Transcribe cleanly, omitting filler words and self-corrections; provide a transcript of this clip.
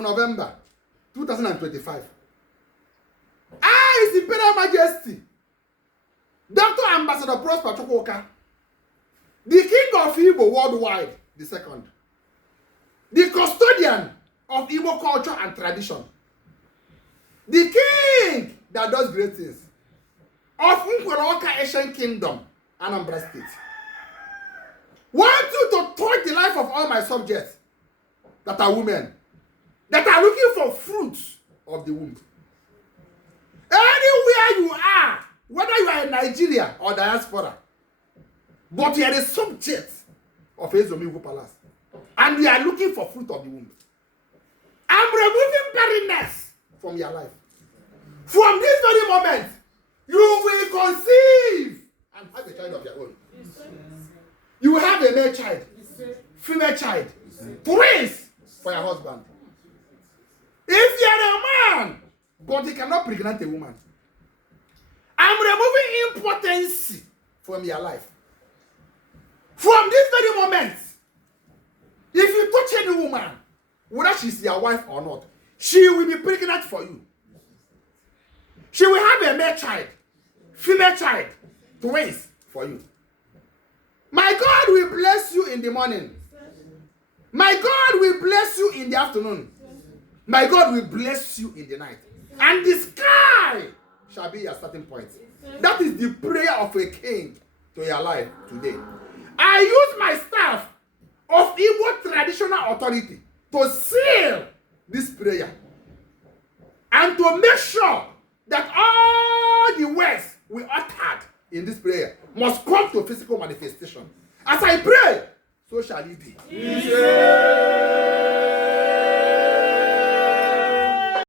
November 2025. I, His Imperial Majesty Dr. Ambassador Prosper Chukwuka, the King of Igbo worldwide, the second, the custodian of Igbo culture and tradition, the king that does great things of Nkweroka Asian Kingdom, Anambra State. Want you to touch the life of all my subjects that are women, that are looking for fruits of the womb. Anywhere you are, whether you are in Nigeria or diaspora, but you are the subject of Ezomiwu Palace, and you are looking for fruit of the womb, I'm removing barrenness from your life. From this very moment, you will conceive and have a child of your own. You will have a male child, female child, twins for your husband. If you are a man, but you cannot pregnant a woman, I'm removing impotency from your life. From this very moment, if you touch any woman, whether she's your wife or not, she will be pregnant for you. She will have a male child, female child, twins for you. My God will bless you in the morning. My God will bless you in the afternoon. My God will bless you in the night. And the sky shall be your starting point. That is the prayer of a king to your life today. I use my staff of Igbo traditional authority to seal this prayer and to make sure that all the words we uttered in this prayer must come to physical manifestation. As I pray, so shall it be.